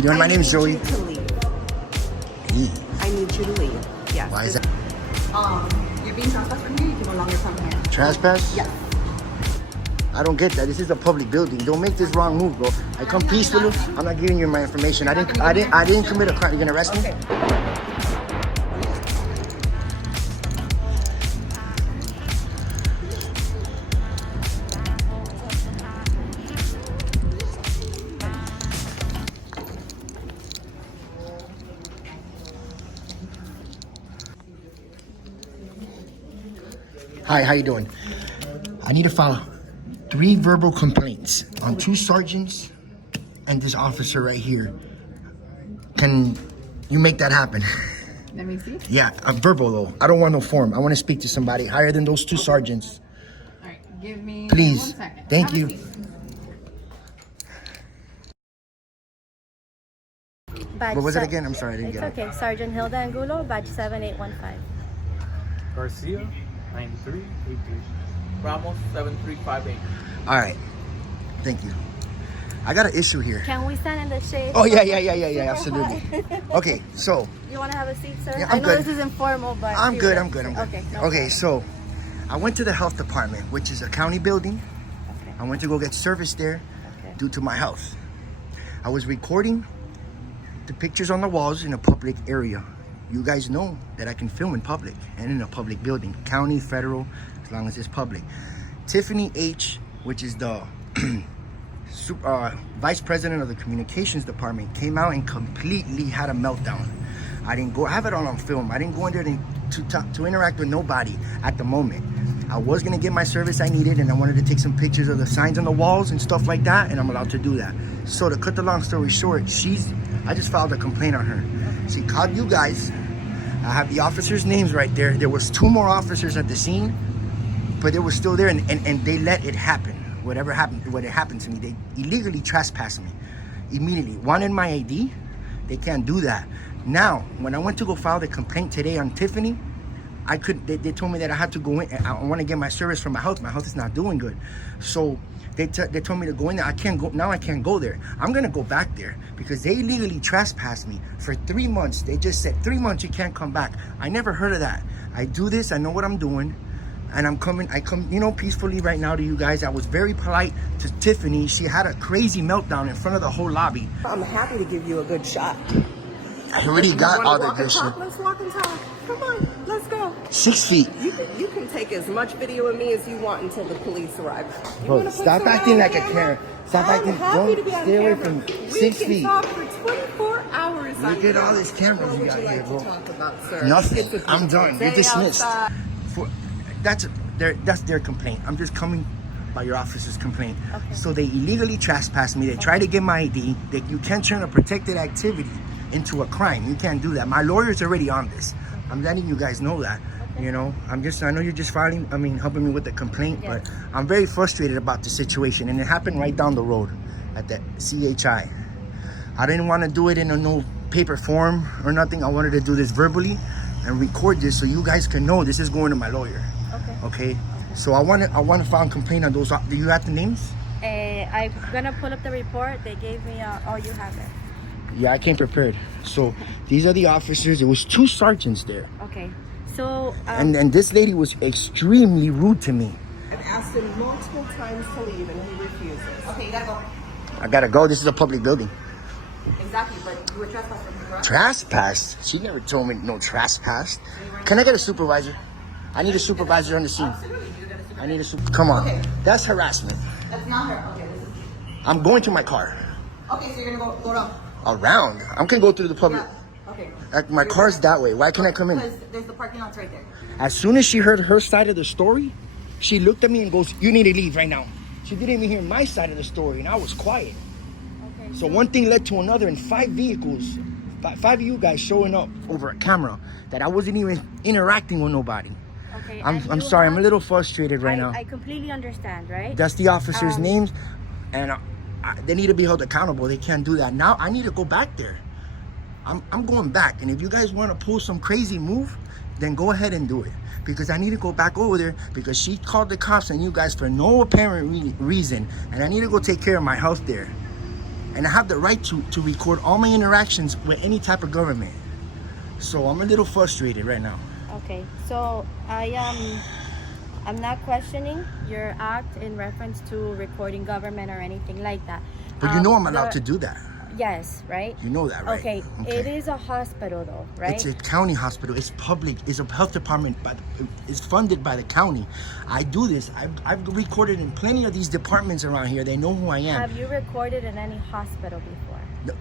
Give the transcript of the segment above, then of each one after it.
you doing? My name is Joey. I need you to leave. Hey. I need you to leave. Yes. Why is that? You're being trespassed from here. You can no longer come here. Trespass? Yes. I don't get that. This is a public building. Don't make this wrong move, bro. I come peacefully. I'm not giving you my information. I didn't commit a crime. You're gonna arrest me? Okay. Hi, how you doing? I need to file 3 verbal complaints on 2 sergeants and this officer right here. Can you make that happen? Let me see. Yeah, a verbal though. I don't want no form. I want to speak to somebody higher than those 2 sergeants. All right. Give me Please. 1 second. Thank Have a you. seat. Badge What was it se- again? I'm sorry, I didn't It's get it. okay. Sergeant Hilda Angulo, badge 7815. Garcia, 9383. Ramos 7358. All right. Thank you. I got an issue here. Can we stand in the shade? Oh, yeah, absolutely. Okay, so You want to have a seat, sir? Yeah, I I'm know good. this is informal, but... I'm you good. know. I'm good. Okay. no Okay, problem. so I went to the health department, which is a county building. Okay. I went to go get service there Okay. due to my health. I was recording the pictures on the walls in a public area. You guys know that I can film in public and in a public building, county, federal, as long as it's public. Tiffany H., which is the vice president of the communications department, came out and completely had a meltdown. I didn't go, I have it all on film. I didn't go in there to interact with nobody at the moment. I was gonna get my service I needed, and I wanted to take some pictures of the signs on the walls and stuff like that, and I'm allowed to do that. So to cut the long story short, I just filed a complaint on her. She called you guys. I have the officers' names right there. There was 2 more officers at the scene, but they were still there, and they let it happen. What happened to me, they illegally trespassed me immediately. Wanted my ID. They can't do that. Now, when I went to go file the complaint today on Tiffany, they told me that I had to go in. I want to get my service from my health. My health is not doing good. So they told me to go in there. I can't go now. I can't go there. I'm gonna go back there because they illegally trespassed me for 3 months. They just said 3 months you can't come back. I never heard of that. I do this. I know what I'm doing, and I come, peacefully right now to you guys. I was very polite to Tiffany. She had a crazy meltdown in front of the whole lobby. I'm happy to give you a good shot. I already got all the Walk good and shit. talk? Let's walk and talk. Come on, let's go. 6 feet. You can take as much video of me as you want until the police arrive. You Bro, wanna put stop some acting on like a camera? Karen. Stop I'm acting. happy Don't to be on stay away camera. from We 6 can feet. talk for 24 hours. Look on at camera. all these cameras What you would got you like here, bro. to talk about, sir? Nothing. It's a I'm done. You're day dismissed. outside. That's their complaint. I'm just coming by your officer's complaint. Okay. So they illegally trespassed me. They tried to get my ID. You can't turn a protected activity into a crime. You can't do that. My lawyer's already on this. I'm letting you guys know that. I know you're just helping me with the complaint, Yeah. but I'm very frustrated about the situation, and it happened right down the road at the CHI. I didn't want to do it in a no paper form or nothing. I wanted to do this verbally and record this so you guys can know this is going to my lawyer. Okay. Okay? So I want to file a complaint on those. Do you have the names? I'm going to pull up the report. They gave me you have it. Yeah, I came prepared. So these are the officers. There was 2 sergeants there. Okay. So... And this lady was extremely rude to me. I've asked him multiple times to leave and he refuses. Okay, you gotta go. I gotta go. This is a public building. Exactly, but you were trespassing, correct? Trespassed? She never told me no trespass. Can I get a supervisor? I need a supervisor on the scene. I need a super. Come on. Okay. That's harassment. That's not her. Okay, this is... I'm going to my car. Okay, so you're gonna go around. Around? I'm gonna go through the public. Yeah. Okay. My car's that way. Why can't I come in? Because there's the parking lot's right there. As soon as she heard her side of the story, she looked at me and goes, "You need to leave right now." She didn't even hear my side of the story, and I was quiet. Okay. So one thing led to another, and 5 vehicles, 5 of you guys showing up over a camera that I wasn't even interacting with nobody. Okay. I'm sorry. I'm a little frustrated right now. I completely understand, right? That's the officers' names, and they need to be held accountable. They can't do that. Now I need to go back there. I'm going back, and if you guys want to pull some crazy move, then go ahead and do it, because I need to go back over there because she called the cops on you guys for no apparent reason, and I need to go take care of my health there. And I have the right to record all my interactions with any type of government. So I'm a little frustrated right now. Okay, so I'm not questioning your act in reference to recording government or anything like that. But you know I'm allowed to do that. Yes, right? You know that, right? Okay, it is a hospital though, right? It's a county hospital. It's public. It's a health department. It's funded by the county. I do this. I've recorded in plenty of these departments around here. They know who I am. Have you recorded in any hospital before? No,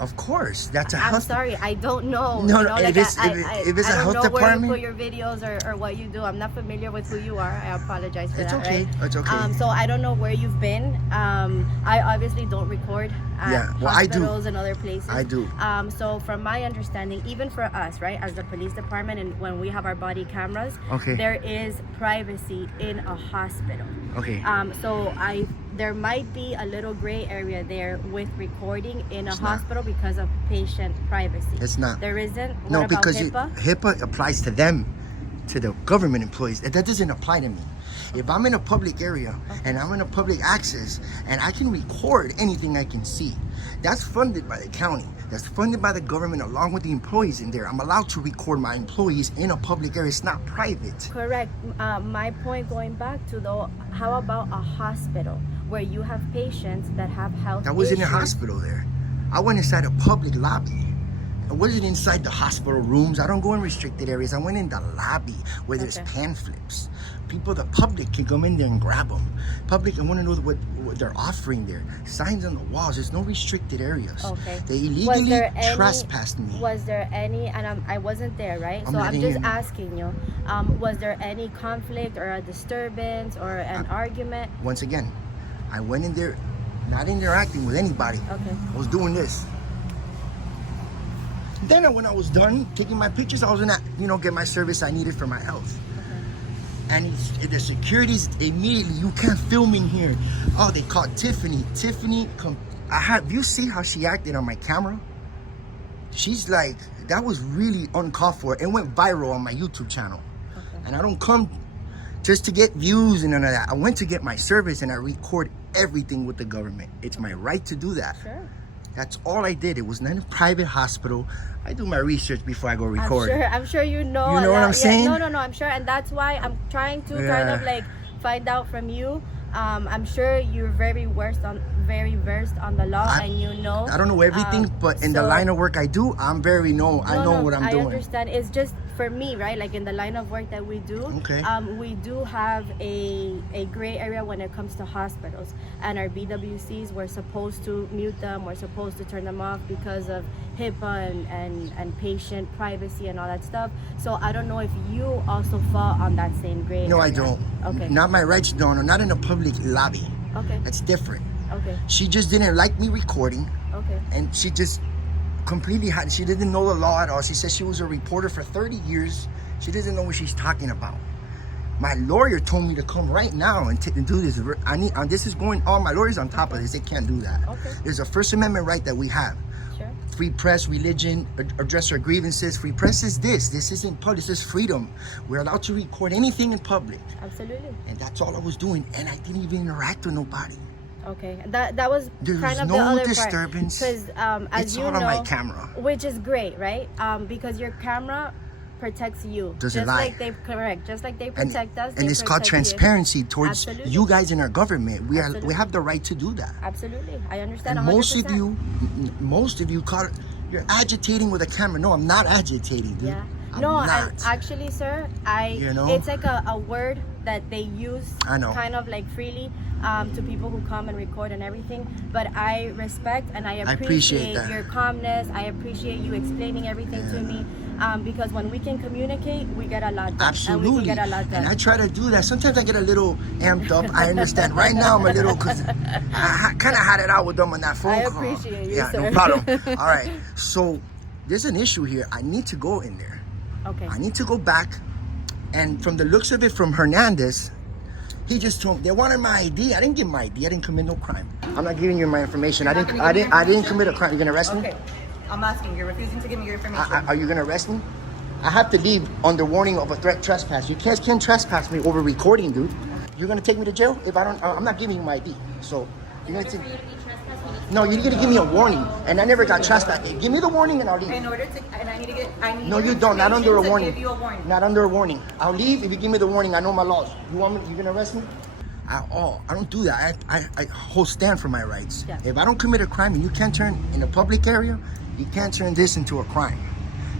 of course. That's a I'm health. sorry, I don't know. No, You no. know, like, If it's a health I don't know where you department, put your videos or what you do. I'm not familiar with who you are. I apologize for it's that. okay. Right? It's okay. So I don't know where you've been. I obviously don't record at Yeah, well, I do. hospitals and other places. I do. So from my understanding, even for us, right, as the police department, and when we have our body cameras, Okay. there is privacy in a hospital. Okay. So there might be a little gray area there with recording in a It's not. hospital because of patient privacy. It's not. There isn't. What No, about because HIPAA? HIPAA applies to them, to the government employees. That doesn't apply to me. If I'm in a public area and I'm in a public access and I can record anything I can see, that's funded by the county. That's funded by the government along with the employees in there. I'm allowed to record my employees in a public area. It's not private. Correct. My point going back to though, how about a hospital where you have patients that have health I was in a issues? hospital there. I went inside a public lobby. I wasn't inside the hospital rooms. I don't go in restricted areas. I went in the lobby where there's Okay. pamphlets. People, the public can come in there and grab them. Public, I want to know what they're offering there. Signs on the walls. There's no restricted areas. Okay. They Was illegally there any- trespassed me. Was there any, and I wasn't there, right? I'm So I'm letting just you know. asking you, was there any conflict or a disturbance or an argument? Once again, I went in there, not interacting with anybody. Okay. I was doing this. Then when I was done taking my pictures, I was gonna, get my service I needed for my health. And the security's immediately, you can't film in here. Oh, they called Tiffany. You see how she acted on my camera? She's like, that was really uncalled for. It went viral on my YouTube channel. Okay. And I don't come just to get views and none of that. I went to get my service and I record everything with the government. It's my right to do that. Sure. That's all I did. It was not a private hospital. I do my research before I go record. I'm sure you know. You know what I'm saying? No, I'm sure, and that's why I'm trying to kind of Yeah. like find out from you. I'm sure you're very versed on the law, and you know. I don't know everything, but in the line of work I do, I know what I'm doing. I understand. It's just for me, right? Like in the line of work that we do, Okay. We do have a gray area when it comes to hospitals, and our BWCs, we're supposed to mute them, we're supposed to turn them off because of HIPAA and patient privacy and all that stuff. So I don't know if you also fall on that same gray area. No, I don't. Okay. Not my rights, no, not in a public lobby. Okay. That's different. Okay. She just didn't like me recording, Okay. and she just completely she didn't know the law at all. She said she was a reporter for 30 years. She doesn't know what she's talking about. My lawyer told me to come right now and do this. This is going on. My lawyer's on top of this. They can't do that. Okay. There's a First Amendment right that we have. Sure. Free press, religion, address our grievances. Free press is this. This isn't public. This is freedom. We're allowed to record anything in public. Absolutely. And that's all I was doing. And I didn't even interact with nobody. Okay, that was There kind was of no the other disturbance. Because as It's you all know, on my camera. which is great, right? Because your camera protects you. Doesn't just lie. like they correct, just like they And, protect us. and they it's called protect you. transparency towards Absolutely. you guys in our government. We Absolutely. have the right to do that. Absolutely, I understand. And 100%. most of you you're agitating with a camera. No, I'm not agitating, dude. Yeah. I'm No, not. actually, sir, You know? it's like a word that they use I know. kind of like freely to people who come and record and everything. But I respect and I appreciate appreciate that. your calmness. I appreciate you explaining everything to me. Because when we can communicate, we get a lot done. Absolutely. And we can get a lot done. And I try to do that. Sometimes I get a little amped up. I understand. Right now I'm a little, because I kind of had it out with them on that phone I call. appreciate you, Yeah, sir. no problem. All right. So there's an issue here. I need to go in there. Okay. I need to go back. And from the looks of it, from Hernandez, he just told me they wanted my ID. I didn't give my ID. I didn't commit no crime. I'm not giving you my information. I didn't commit a crime. You're gonna arrest me? Okay, I'm asking. You're refusing to give me your information. Are you gonna arrest me? I have to leave under warning of a threat trespass. You can't trespass me over recording, dude. You're gonna take me to jail if I don't. I'm not giving you my ID. So you're gonna take. No, you're gonna give me a warning, and I never got trespassed. Give me the warning and I'll leave. In order to, and I need to get, I need No, your you don't. Not under a information to warning. give you a warning. Not under a warning. I'll leave if you give me the warning. I know my laws. You want me? You gonna arrest me? I don't do that. I hold stand for my rights. Yeah. If I don't commit a crime and you can't turn in a public area, you can't turn this into a crime.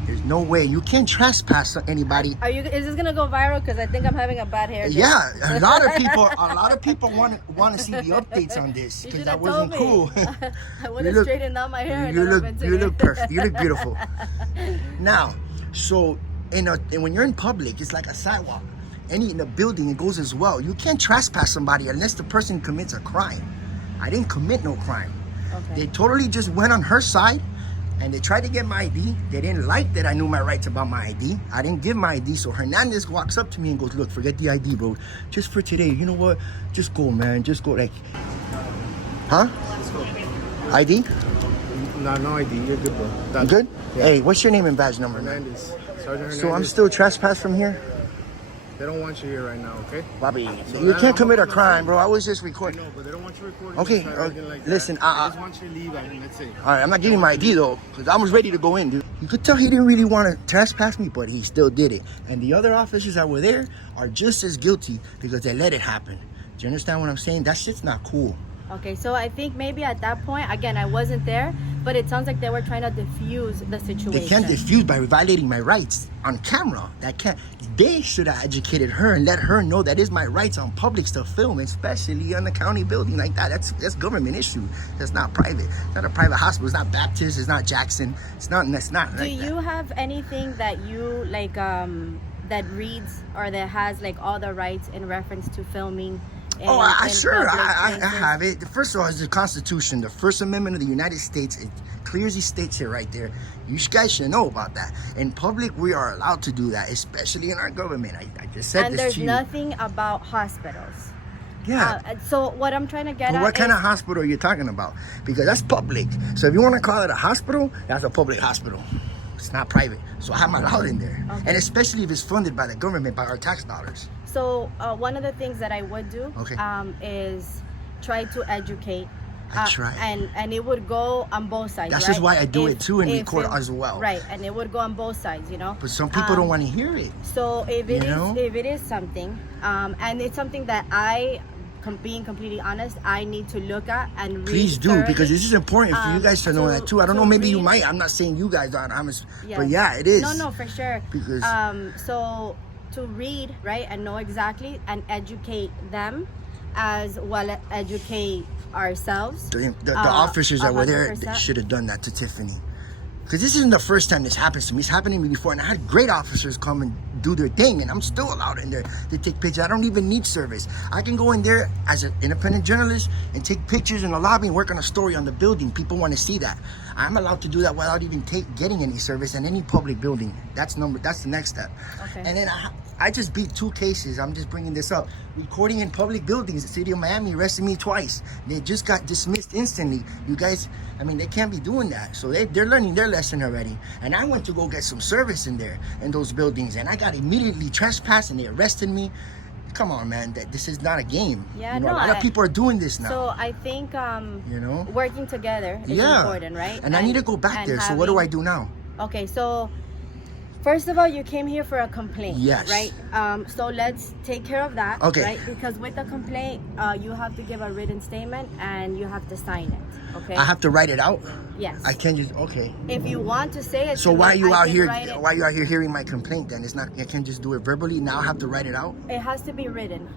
There's no way. You can't trespass anybody. Is this gonna go viral? Because I think I'm having a bad hair day. Yeah, a lot of people want to see the updates on this You because should've that wasn't told me. cool. I would have straightened out my hair. You look perfect. You look beautiful. Now, so when you're in public, it's like a sidewalk. In a building, it goes as well. You can't trespass somebody unless the person commits a crime. I didn't commit no crime. Okay. They totally just went on her side. And they tried to get my ID. They didn't like that I knew my rights about my ID. I didn't give my ID. So Hernandez walks up to me and goes, look, forget the ID, bro. Just for today, you know what? Just go, man. Just go. Like, huh? Let's go. ID? No ID. You're good, bro. You good? Yeah. Hey, what's your name and badge number, man? Hernandez. Sergeant Hernandez. So I'm still trespassed from here? They don't want you here right now, okay? Bobby, So you that- can't commit a I'm- crime, bro. I was just I recording. know, but they don't want you recording. Okay, or anything like that. listen, I just want you to leave and that's it. All right, I'm not getting my ID, though, because I was ready to go in, dude. You could tell he didn't really want to trespass me, but he still did it. And the other officers that were there are just as guilty because they let it happen. Do you understand what I'm saying? That shit's not cool. Okay, so I think maybe at that point, again, I wasn't there, but it sounds like they were trying to diffuse the situation. They can't diffuse by violating my rights on camera. They should have educated her and let her know that is my rights on public to film, especially on the county building like that. That's government issue. That's not private. It's not a private hospital. It's not Baptist. It's not Jackson. It's not. That's not. Do you have anything that you like that reads or that has like all the rights in reference to filming? I sure. I places? have it. First of all, is the Constitution, the First Amendment of the United States. It clearly states it right there. You guys should know about that. In public, we are allowed to do that, especially in our government. I just said And this there's to you. nothing about hospitals. Yeah. So what I'm trying to get But at what kind is, of hospital are you talking about? Because that's public. So if you want to call it a hospital, that's a public hospital. It's not private. So I'm allowed in there. Okay. And especially if it's funded by the government, by our tax dollars. So one of the things that I would do Okay. is try to educate. I try. And it would go on both sides. That's right? just why I do it too and if record as well. Right, and it would go on both sides, you know. But some people don't want to hear it. So if You know? if it is something, and it's something that being completely honest, I need to look at and read Please do, thoroughly. because this is important for you guys to know that too. I don't know, maybe you read- might. I'm not saying you guys are. Yes. But yeah, it is. No, for sure. Because so to read, right, and know exactly and educate them as well as educate ourselves. the officers that were there 100%. should have done that to Tiffany. Because this isn't the first time this happens to me. It's happened to me before. And I had great officers come and do their thing. And I'm still allowed in there to take pictures. I don't even need service. I can go in there as an independent journalist and take pictures in the lobby and work on a story on the building. People want to see that. I'm allowed to do that without even getting any service in any public building. That's the next step. Okay. And then I just beat 2 cases. I'm just bringing this up. Recording in public buildings. The city of Miami arrested me twice. They just got dismissed instantly. You guys, I mean, they can't be doing that. So they're learning their lesson already. And I went to go get some service in there, in those buildings. And I got immediately trespassed and they arrested me. Come on, man. This is not a game. Yeah, you know, no, a lot of people are doing this now. So I think you know, working together is yeah, important, right? And I need to go back and there. So what do I do now? Okay, so first of all, you came here for a complaint. Yes. Right? So let's take care of that. Okay. Right? Because with the complaint, you have to give a written statement and you have to sign it. Okay. I have to write it out. Yes. I can't just okay. If you want to say it. So to why are me, you I out can here? write it. Why are you out here hearing my complaint? Then it's not. I can't just do it verbally. Now I have to write it out. It has to be written.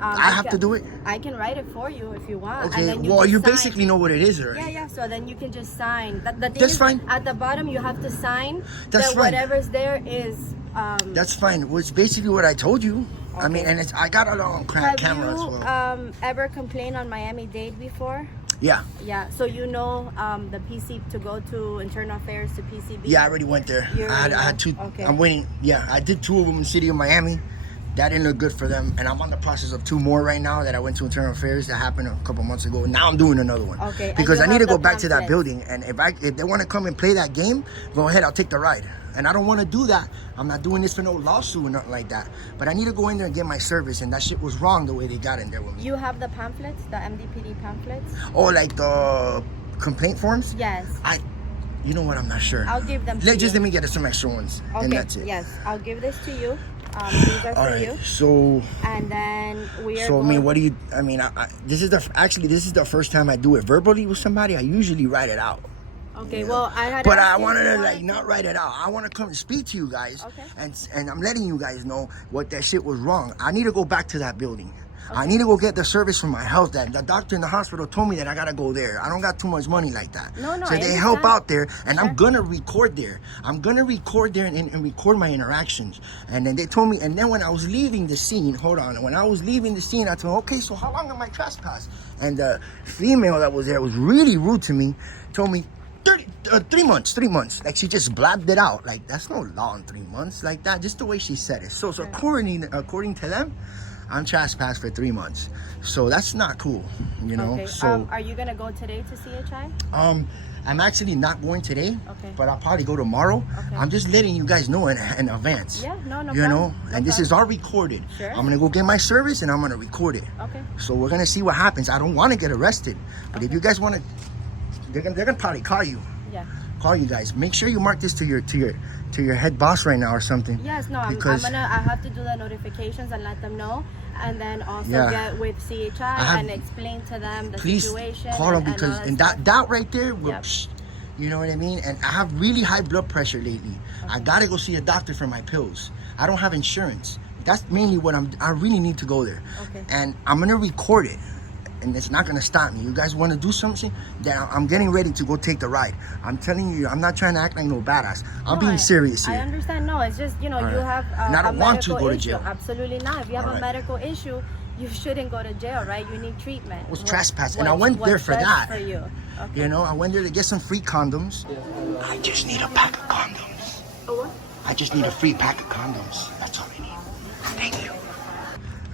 I have to do it. I can write it for you if you want. Okay. And then you Well, can you sign. basically know what it is already. Yeah. So then you can just sign. The thing That's is, fine. At the bottom, you have to sign That's that fine. whatever's there is. That's fine. Well, it's basically what I told you. I mean, Okay. and I got it on Have camera you as well. ever complained on Miami-Dade before? Yeah. Yeah. So you know the PC to go to Internal Affairs to PCB. Yeah, I already went there. You already I had know? 2. Okay. I'm waiting. Yeah, I did 2 of them in the city of Miami. That didn't look good for them, and I'm on the process of 2 more right now that I went to Internal Affairs. That happened a couple months ago. Now I'm doing another one. Okay, and Because you I need to have go the back to that pamphlets. building, and if they want to come and play that game, go ahead. I'll take the ride. And I don't want to do that. I'm not doing this for no lawsuit or nothing like that. But I need to go in there and get my service, and that shit was wrong the way they got in there with me. You have the pamphlets, the MDPD pamphlets. Oh, like the complaint forms? Yes. You know what? I'm not sure. I'll give them to Just you. let me get some extra ones, Okay. and that's it. Yes, I'll give this to you. These are All for right. you. So. And then we are. So I mean, what do you? I mean, this is the first time I do it verbally with somebody. I usually write it out. Okay. Well, I had. But I asked you wanted if to you like not write it out. I want to come and speak to you guys. Okay. And I'm letting you guys know what that shit was wrong. I need to go back to that building. I need to go get the service from my health. That the doctor in the hospital told me that I gotta go there. I don't got too much money like that. No, So I they help understand. out there, and Sure. I'm gonna record there. I'm gonna record there and record my interactions. And then they told me. And then when I was leaving the scene, hold on. When I was leaving the scene, I told them, okay, so how long am I trespassed? And the female that was there was really rude to me. Told me 3 months. Like she just blabbed it out. Like that's no law in 3 months like that. Just the way she said it. So according to them, I'm trespassed for 3 months. So that's not cool, you know. Okay. So Are you gonna go today to CHI? I'm actually not going today. Okay. But I'll probably go tomorrow. Okay. I'm just letting you guys know in advance. Yeah. No You know, problem. and this is all recorded. Sure. I'm gonna go get my service and I'm gonna record it. Okay. So we're gonna see what happens. I don't want to get arrested, but if you guys want to, they're gonna probably call you. Yeah. Call you guys. Make sure you mark this to your head boss right now or something. Yes. No. I have to do the notifications and let them know, and then also Yeah. get with CHI and explain to them the Please situation. call them and because all and stuff. that right there will. Yep. You know what I mean? And I have really high blood pressure lately. I gotta go see a doctor for my pills. I don't have insurance. That's mainly what I really need to go there. Okay. And I'm gonna record it. And it's not gonna stop me. You guys wanna do something? Then I'm getting ready to go take the ride. I'm telling you, I'm not trying to act like no badass. I'm being serious here. I understand. No, it's just, you All have And I don't want to medical go to issue. jail. Absolutely not. If you have All a right. medical issue, you shouldn't go to jail, right? You need treatment. I was trespassed, and I went there for best that. For you. Okay. You know, I went there to get some free condoms. I just need a pack of condoms. A what? I just need a free pack of condoms. That's all I need. Thank you.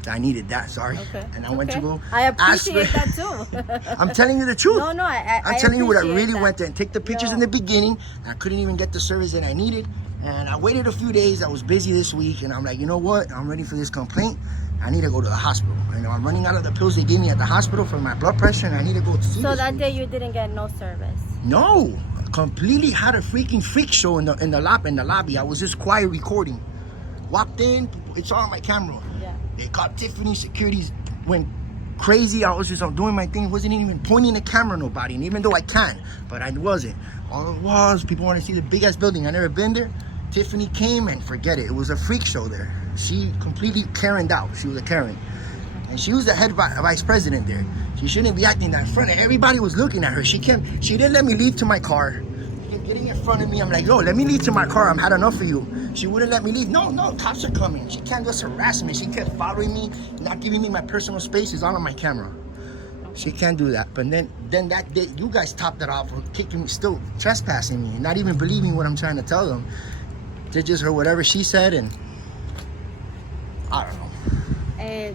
I needed that, sorry. Okay. And I went to go I ask appreciate for- that too. I'm telling you the truth. No, I'm telling you what I appreciate really that. went there and take the pictures in the beginning. And I couldn't even get the service that I needed. And I waited a few days. I was busy this week. And I'm like, you know what? I'm ready for this complaint. I need to go to the hospital. You know, I'm running out of the pills they gave me at the hospital for my blood pressure. And I need to go to see So this that dude. day you didn't get no service. No. Completely had a freaking freak show in the lobby. I was just quiet recording. Walked in. It's all on my camera. Yeah. They caught Tiffany. Securities went crazy. I was just doing my thing. Wasn't even pointing the camera at nobody. And even though I can, but I wasn't. All it was, people want to see the big ass building. I never been there. Tiffany came and forget it. It was a freak show there. She completely Karen'd out. She was a Karen. And she was the head vice president there. She shouldn't be acting that in front of everybody was looking at her. She didn't let me leave to my car. She kept getting in front of me. I'm like, yo, let me leave to my car. I've had enough of you. She wouldn't let me leave. No, cops are coming. She can't just harass me. She kept following me, not giving me my personal space. It's all on my camera. She can't do that. But then that day, you guys topped it off with kicking me, still trespassing me, and not even believing what I'm trying to tell them. They just heard whatever she said, and I don't know.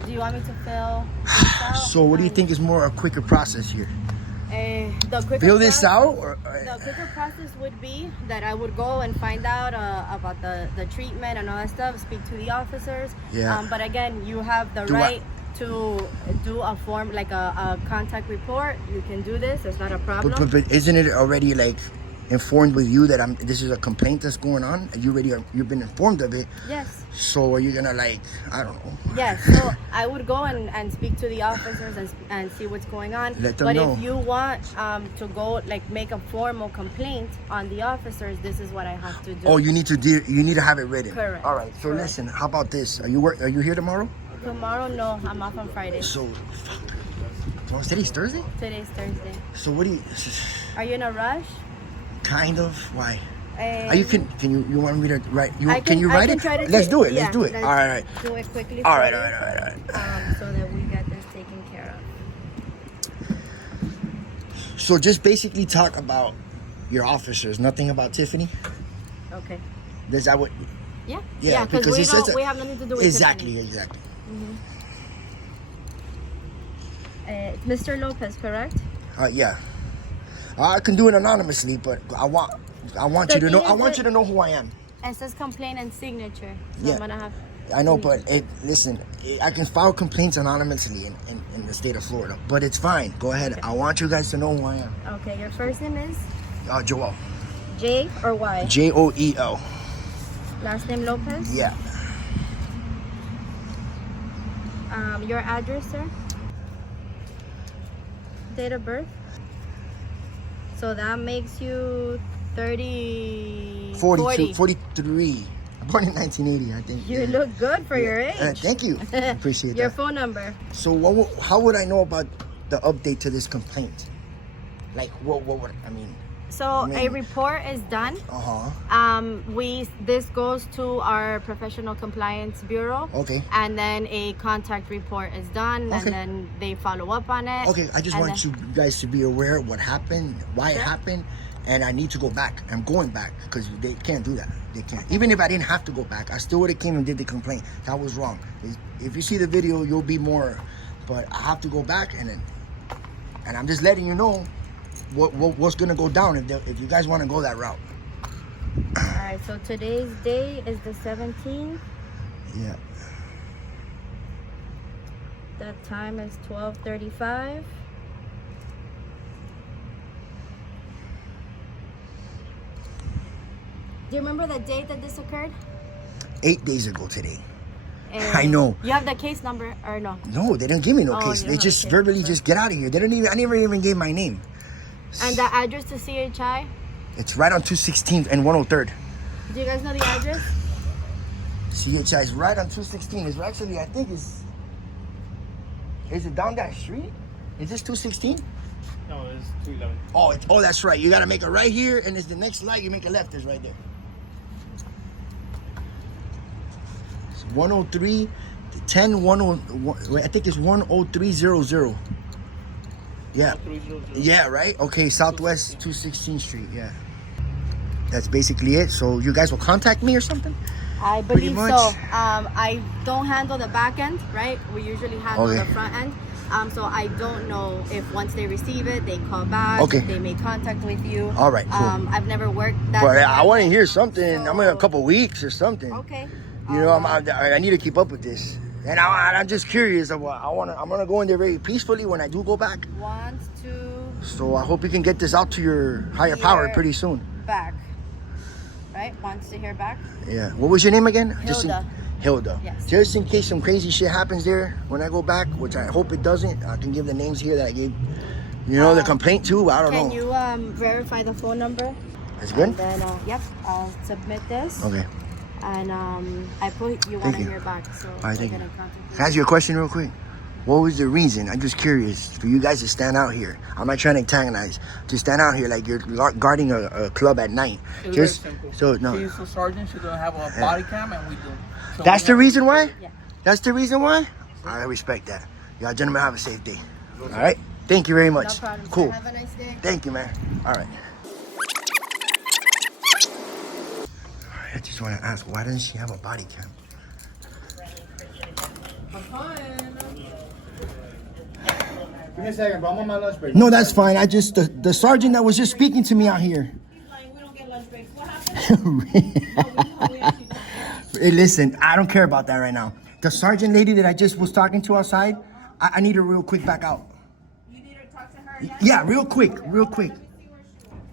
Do you want me to fill this out? So what do you think is more a quicker process here? The quicker Fill this process- out? Or, The quicker process would be that I would go and find out about the treatment and all that stuff, speak to the officers. Yeah. But again, you have the Do I- right to do a form, like a contact report. You can do this. It's not a problem. but isn't it already like informed with you that this is a complaint that's going on? You've been informed of it. Yes. So are you gonna I don't know. Yes, so I would go and speak to the officers and see what's going on. Let them but know. if you want to go make a formal complaint on the officers, this is what I have to do. Oh, you need to have it written. Correct. All right. So Correct. listen, how about this? Are you here tomorrow? Tomorrow, no, I'm off on Friday. So, fuck. Today's Thursday. Today's Thursday. So what do you? Are you in a rush? Kind of. Why? Uh, Can you want me to write? I Can you write can it? try to Let's take- do it. yeah, Let's do it. let's All right. Do it quickly. All for right. you, All right. so that we get this taken care of. So just basically talk about your officers. Nothing about Tiffany. Okay. Is that what? Yeah. Yeah, Because because it says that- we have nothing to do with Exactly. Tiffany. Exactly. Mr. Lopez, correct? Yeah. I can do it anonymously, but I want The you to know. thing I is want that- you to know who I am. It says complaint and signature. So Yeah. I'm gonna have. I know, but listen, I can file complaints anonymously in the state of Florida, but it's fine. Go ahead. I want you guys to know who I am. Okay, your first name is Joel. J or Y? Joel. Last name Lopez? Yeah. Your address, sir? Date of birth? So that makes you 43. Born in 1980, I think. You look good for your age. Thank you. Appreciate Your that. phone number? So how would I know about the update to this complaint? Like, what would, I mean? So a report is done. This goes to our professional compliance bureau. Okay. And then a contact report is done, and then they follow up on it. Okay, I just want you guys to be aware of what happened, why it happened, and I need to go back. I'm going back because they can't do that. They can't. Even if I didn't have to go back, I still would have came and did the complaint. That was wrong. If you see the video, you'll be more. But I have to go back, and I'm just letting you know what's gonna go down if you guys want to go that route. All right. So today's day is the 17th. Yeah. The time is 12:35. Do you remember the date that this occurred? 8 days ago today. And I know. You have the case number or no? No, they didn't give me no Oh, case. you They don't have just a case verbally number. just get out of here. They didn't even. I never even gave my name. And the address to CHI? It's right on 216th and 103rd. Do you guys know the address? CHI is right on 216. It's actually, I think is it down that street? Is this 216? No, it's 211. Oh, that's right. You gotta make a right here, and it's the next light. You make a left. It's right there. It's 103, 10, 101. I think it's 10300. Yeah. 300. Yeah, right? Okay, Southwest 216th Street, yeah. That's basically it. So you guys will contact me or something? I Pretty believe much. so. I don't handle the back end, right? We usually handle Okay. the front end. So I don't know if once they receive it, they call back. Okay. If they make contact with you. All right, cool. I've never worked that. But I want to department, hear something. I'm in a so- couple weeks or something. Okay. You know, I need to keep up with this. And I'm just curious. I'm gonna go in there very peacefully when I do go back. Wants to So I hope you can get this out to your higher power Your- pretty soon. back. Right? Wants to hear back. Yeah. What was your name again? Hilda. Hilda. Yes. Just in case some crazy shit happens there when I go back, which I hope it doesn't. I can give the names here that I gave. You know, the complaint too. I don't Can know. you verify the phone number? That's good. And then yep, I'll submit this. Okay. And I put you want to you. hear back, so right, we're thank you. gonna contact you. Can I ask you a question real quick? What was the reason? I'm just curious for you guys to stand out here. I'm not trying to antagonize. To stand out here like you're guarding a club at night. It's Just very simple. so no. She's a sergeant. She don't have a body cam, and we do. So That's we the have- reason why? Yeah. That's the reason why? I respect that. Y'all gentlemen have a safe day. All right? Thank you very No much. problem. sir. Cool. Have a nice day. Thank you, man. All right. I just want to ask, why doesn't she have a body cam? Give me a second, bro. I'm on my lunch break. No, that's fine. I just, the sergeant that was just speaking to me out here. Hey, listen, I don't care about that right now. The sergeant lady that I just was talking to outside, I need her real quick back out. You need her to talk to her again? Yeah, real quick.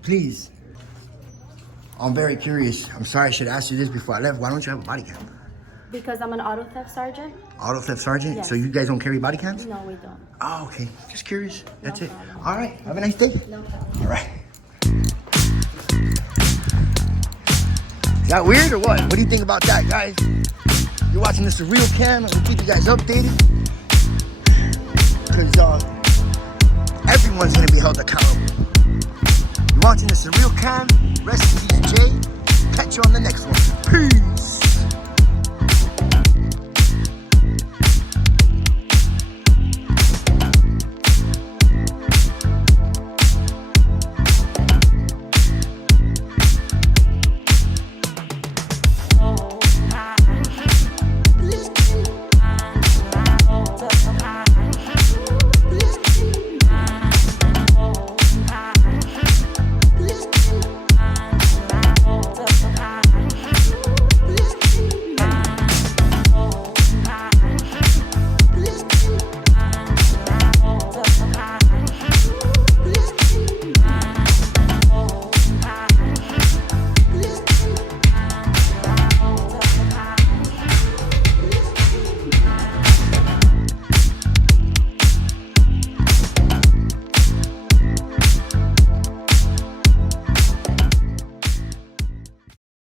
Please. I'm very curious. I'm sorry I should ask you this before I left. Why don't you have a body cam? Because I'm an auto theft sergeant. Auto theft sergeant? Yes. So you guys don't carry body cams? No, we don't. Oh, okay. Just curious. That's it. problem. All right. Have a nice day. No problem. All right. Is that weird or what? What do you think about that, guys? You're watching this real cam, and we'll keep you guys updated. Because everyone's going to be held accountable. You're watching this real cam. Rest in peace, Jay. Catch you on the next one. Peace.